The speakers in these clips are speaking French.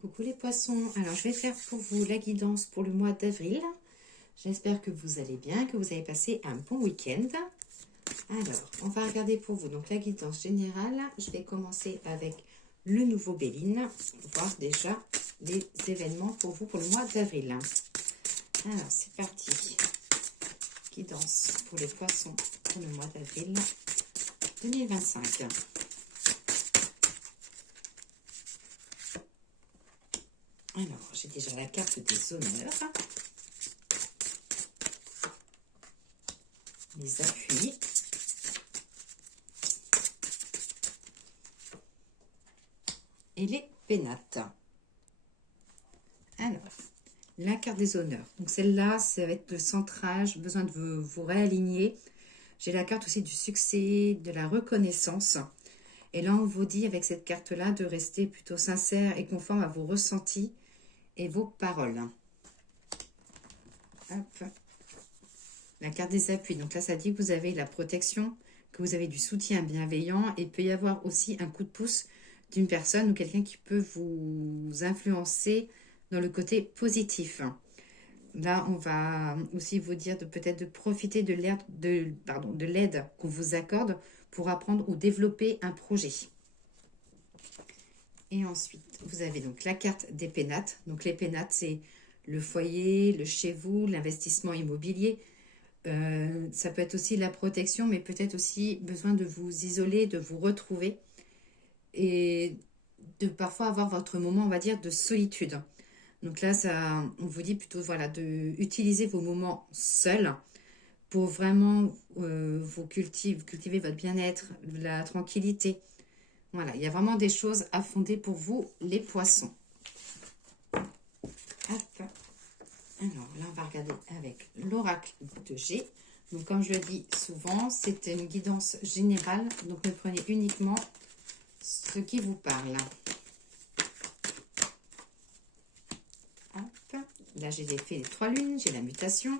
Coucou les poissons, alors je vais faire pour vous la guidance pour le mois d'avril. J'espère que vous allez bien, que vous avez passé un bon week-end. Alors, on va regarder pour vous donc la guidance générale. Je vais commencer avec le nouveau Béline, voir déjà les événements pour vous pour le mois d'avril. Alors, c'est parti. Guidance pour les poissons pour le mois d'avril 2025. Alors, j'ai déjà la carte des honneurs, les appuis, et les pénates. Alors, la carte des honneurs. Donc celle-là, ça va être le centrage, besoin de vous réaligner. J'ai la carte aussi du succès, de la reconnaissance. Et là, on vous dit avec cette carte-là de rester plutôt sincère et conforme à vos ressentis et vos paroles. Hop. La carte des appuis. Donc là, ça dit que vous avez la protection, que vous avez du soutien bienveillant. Et il peut y avoir aussi un coup de pouce d'une personne ou quelqu'un qui peut vous influencer dans le côté positif. Là, on va aussi vous dire de peut-être de profiter de l'aide qu'on vous accorde pour apprendre ou développer un projet. Et ensuite, vous avez donc la carte des pénates. Donc les pénates, c'est le foyer, le chez vous, l'investissement immobilier. Ça peut être aussi la protection, mais peut-être aussi besoin de vous isoler, de vous retrouver et de parfois avoir votre moment, on va dire, de solitude. Donc là, on vous dit plutôt voilà, d'utiliser vos moments seuls pour vraiment vous cultiver votre bien-être, la tranquillité. Voilà, il y a vraiment des choses à fonder pour vous, les poissons. Hop. Alors là, on va regarder avec l'oracle de G. Donc comme je le dis souvent, c'est une guidance générale. Donc ne prenez uniquement ce qui vous parle. Hop. Là, j'ai fait les 3 lunes, j'ai la mutation.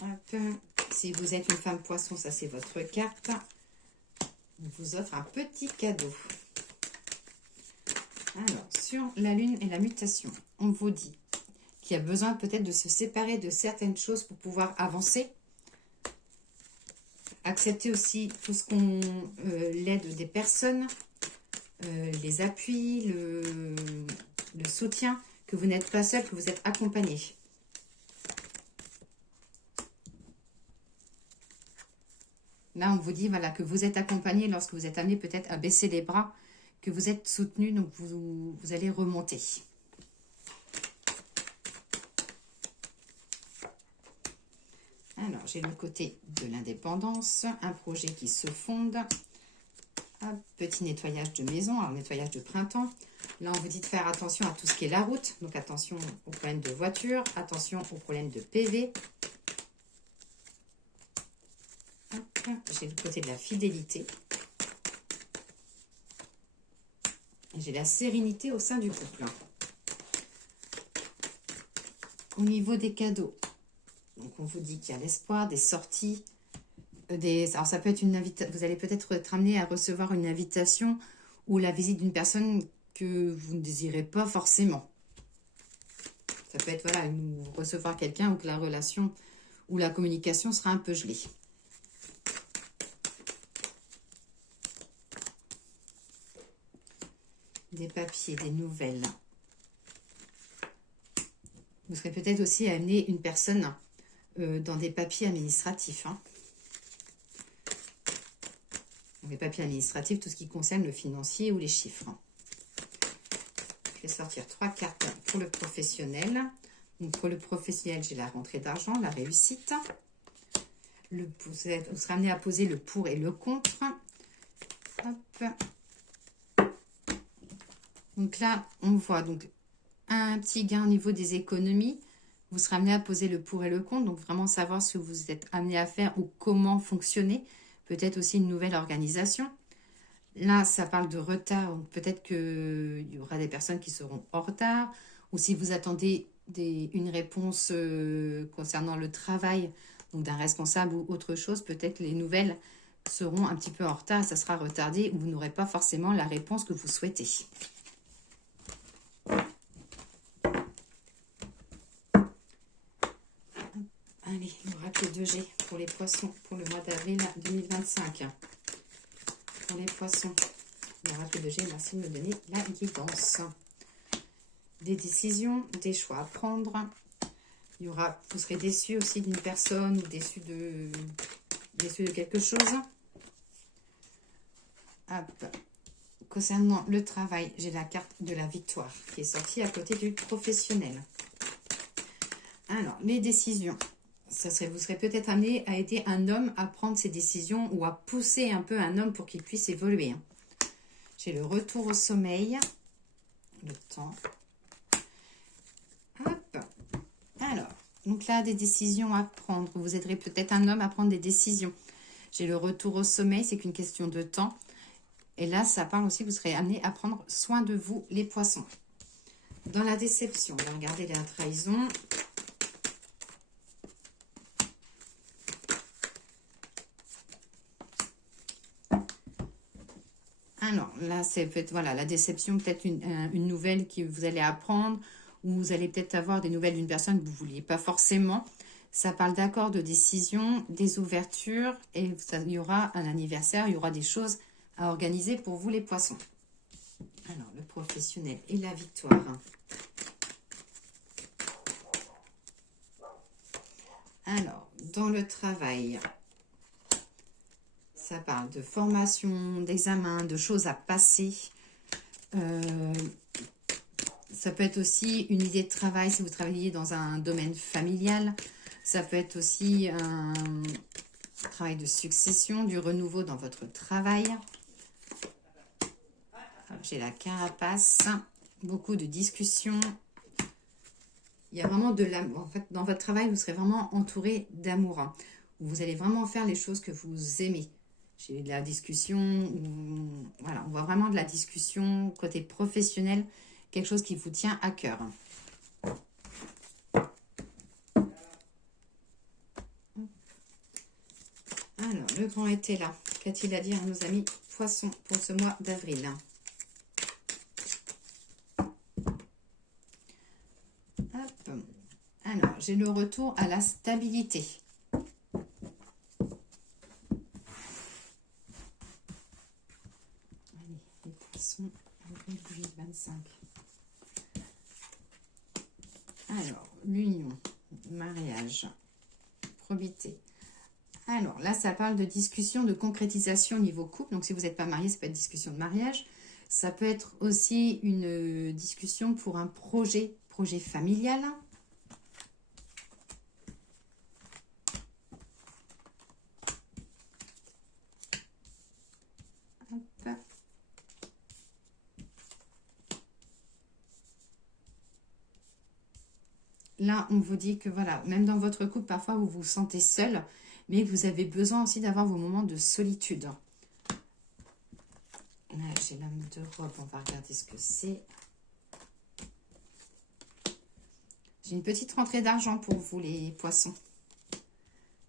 Hop. Si vous êtes une femme poisson, ça c'est votre carte. On vous offre un petit cadeau. Alors, sur la lune et la mutation, on vous dit qu'il y a besoin peut-être de se séparer de certaines choses pour pouvoir avancer. Accepter aussi tout ce qu'on l'aide des personnes, les appuis, le soutien, que vous n'êtes pas seul, que vous êtes accompagné. Là, on vous dit voilà, que vous êtes accompagné lorsque vous êtes amené peut-être à baisser les bras, que vous êtes soutenu, donc vous allez remonter. Alors, j'ai le côté de l'indépendance, un projet qui se fonde, un petit nettoyage de maison, alors nettoyage de printemps. Là, on vous dit de faire attention à tout ce qui est la route, donc attention aux problèmes de voiture, attention aux problèmes de PV. J'ai le côté de la fidélité. J'ai la sérénité au sein du couple. Au niveau des cadeaux, donc on vous dit qu'il y a l'espoir, des sorties. Alors ça peut être une invitation, vous allez peut-être être amené à recevoir une invitation ou la visite d'une personne que vous ne désirez pas forcément. Ça peut être voilà, recevoir quelqu'un ou que la relation ou la communication sera un peu gelée. Des papiers, des nouvelles. Vous serez peut-être aussi amené une personne dans des papiers administratifs. Les papiers administratifs, tout ce qui concerne le financier ou les chiffres. Je vais sortir 3 cartes pour le professionnel. Donc pour le professionnel, j'ai la rentrée d'argent, la réussite. Vous serez amené à poser le pour et le contre. Hop. Donc là, on voit donc un petit gain au niveau des économies. Vous serez amené à poser le pour et le contre. Donc vraiment savoir ce que vous êtes amené à faire ou comment fonctionner. Peut-être aussi une nouvelle organisation. Là, ça parle de retard. Peut-être qu'il y aura des personnes qui seront en retard. Ou si vous attendez une réponse concernant le travail, donc d'un responsable ou autre chose, peut-être les nouvelles seront un petit peu en retard, ça sera retardé ou vous n'aurez pas forcément la réponse que vous souhaitez. Allez, l'oracle de G pour les poissons pour le mois d'avril 2025. Pour les poissons, l'oracle de G, merci de me donner la guidance. Des décisions, des choix à prendre. Il y aura, vous serez déçu aussi d'une personne ou déçu de quelque chose. Hop. Concernant le travail, j'ai la carte de la victoire qui est sortie à côté du professionnel. Alors, les décisions. Vous serez peut-être amené à aider un homme à prendre ses décisions ou à pousser un peu un homme pour qu'il puisse évoluer. J'ai le retour au sommeil. Le temps. Hop. Alors, donc là, des décisions à prendre. Vous aiderez peut-être un homme à prendre des décisions. J'ai le retour au sommeil, c'est qu'une question de temps. Et là, ça parle aussi, vous serez amené à prendre soin de vous, les poissons. Dans la déception, on va regarder la trahison. Alors, là, c'est peut-être, voilà, la déception, peut-être une nouvelle que vous allez apprendre, ou vous allez peut-être avoir des nouvelles d'une personne que vous ne vouliez pas forcément. Ça parle d'accord, de décision, des ouvertures, et il y aura un anniversaire, il y aura des choses à organiser pour vous, les poissons. Alors, le professionnel et la victoire. Alors, dans le travail, ça parle de formation, d'examen, de choses à passer. Ça peut être aussi une idée de travail si vous travaillez dans un domaine familial. Ça peut être aussi un travail de succession, du renouveau dans votre travail. J'ai la carapace, beaucoup de discussions. Il y a vraiment de l'amour. En fait, dans votre travail, vous serez vraiment entouré d'amour. Vous allez vraiment faire les choses que vous aimez. J'ai de la discussion, voilà, on voit vraiment de la discussion côté professionnel, quelque chose qui vous tient à cœur. Alors, le grand était là. Qu'a-t-il à dire à nos amis poissons pour ce mois d'avril? Hop. Alors, j'ai le retour à la stabilité. Allez, les poissons, avril 2025. Alors, l'union, mariage, probité. Alors, là, ça parle de discussion, de concrétisation au niveau couple. Donc, si vous n'êtes pas marié, ça peut être discussion de mariage. Ça peut être aussi une discussion pour un projet familial. Hop. Là, on vous dit que voilà, même dans votre couple, parfois vous vous sentez seul, mais vous avez besoin aussi d'avoir vos moments de solitude. Là, j'ai l'homme de robe, on va regarder ce que c'est. J'ai une petite rentrée d'argent pour vous, les poissons.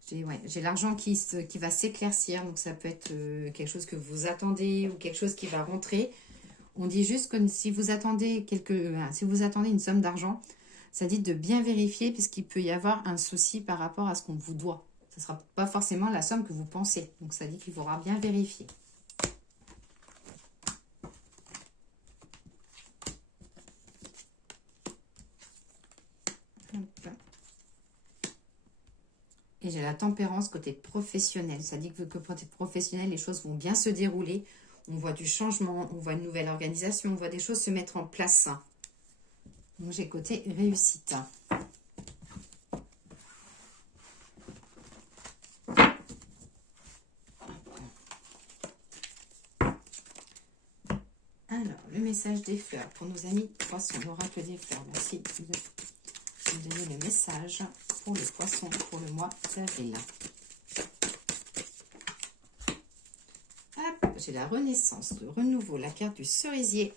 J'ai l'argent qui va s'éclaircir, donc ça peut être quelque chose que vous attendez ou quelque chose qui va rentrer. On dit juste que si vous attendez une somme d'argent, ça dit de bien vérifier puisqu'il peut y avoir un souci par rapport à ce qu'on vous doit. Ce ne sera pas forcément la somme que vous pensez. Donc ça dit qu'il faudra bien vérifier. Hop. Et j'ai la tempérance côté professionnel. Ça dit que côté professionnel, les choses vont bien se dérouler. On voit du changement, on voit une nouvelle organisation, on voit des choses se mettre en place. Donc j'ai côté réussite. Alors, le message des fleurs pour nos amis poissons, l'oracle des fleurs. Merci de me donner le message pour les poissons pour le mois d'avril. J'ai la renaissance, le renouveau, la carte du cerisier.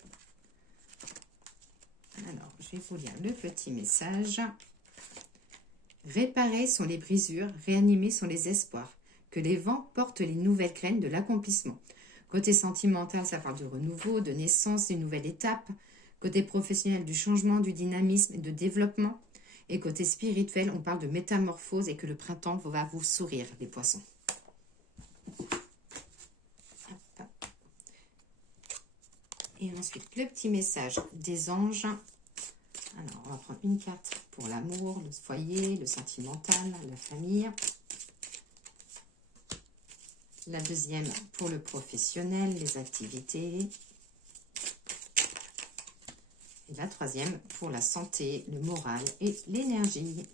Alors, je vais vous lire le petit message. Réparer sont les brisures, réanimer sont les espoirs. Que que les vents portent les nouvelles graines de l'accomplissement. Côté sentimental, ça parle de renouveau, de naissance, d'une nouvelle étape. Côté professionnel, du changement, du dynamisme et de développement. Et côté spirituel, on parle de métamorphose et que le printemps va vous sourire, les poissons. Et ensuite, le petit message des anges. Alors, on va prendre une carte pour l'amour, le foyer, le sentimental, la famille. La deuxième pour le professionnel, les activités. Et la troisième pour la santé, le moral et l'énergie.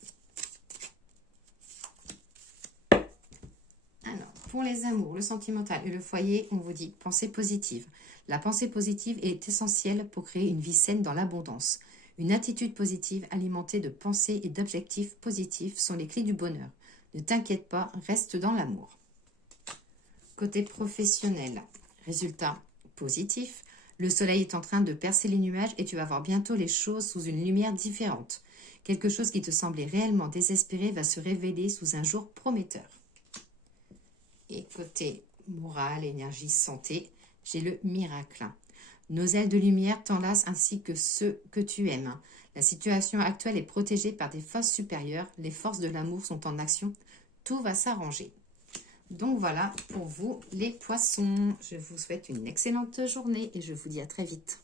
Alors, pour les amours, le sentimental et le foyer, on vous dit pensée positive. La pensée positive est essentielle pour créer une vie saine dans l'abondance. Une attitude positive alimentée de pensées et d'objectifs positifs sont les clés du bonheur. Ne t'inquiète pas, reste dans l'amour. Côté professionnel, résultat positif. Le soleil est en train de percer les nuages et tu vas voir bientôt les choses sous une lumière différente. Quelque chose qui te semblait réellement désespéré va se révéler sous un jour prometteur. Et côté moral, énergie, santé, j'ai le miracle. Nos ailes de lumière t'enlacent ainsi que ceux que tu aimes. La situation actuelle est protégée par des forces supérieures. Les forces de l'amour sont en action. Tout va s'arranger. Donc voilà pour vous les poissons. Je vous souhaite une excellente journée et je vous dis à très vite.